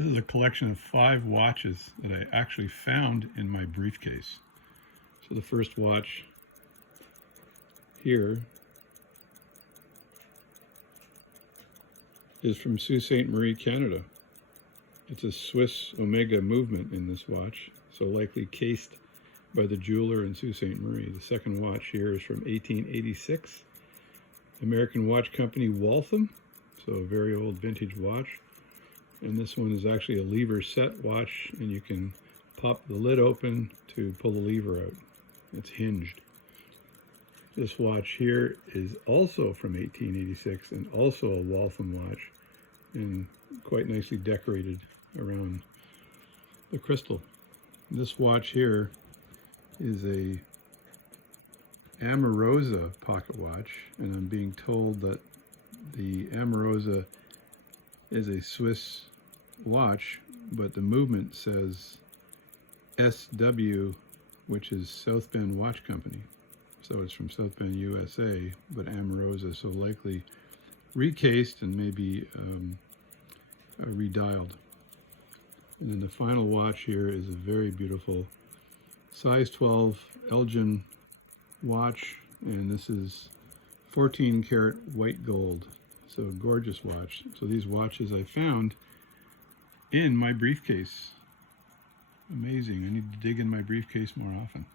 This is a collection of 5 watches that I actually found in my briefcase. So the first watch here is from Sault Ste. Marie, Canada. It's a Swiss Omega movement in this watch, so likely cased by the jeweler in Sault Ste. Marie. The second watch here is from 1886. American watch company Waltham, so a very old vintage watch. And this one is actually a lever set watch, and you can pop the lid open to pull the lever out. It's hinged. This watch here is also from 1886 and also a Waltham watch, and quite nicely decorated around the crystal. This watch here is a Amorosa pocket watch, and I'm being told that the Amorosa is a Swiss watch, but the movement says SW, which is South Bend Watch Company. So it's from South Bend, USA, but Amorosa, so likely recased and maybe redialed. And then the final watch here is a very beautiful size 12 Elgin watch, and this is 14 karat white gold. So a gorgeous watch. So these watches I found in my briefcase. Amazing. I need to dig in my briefcase more often.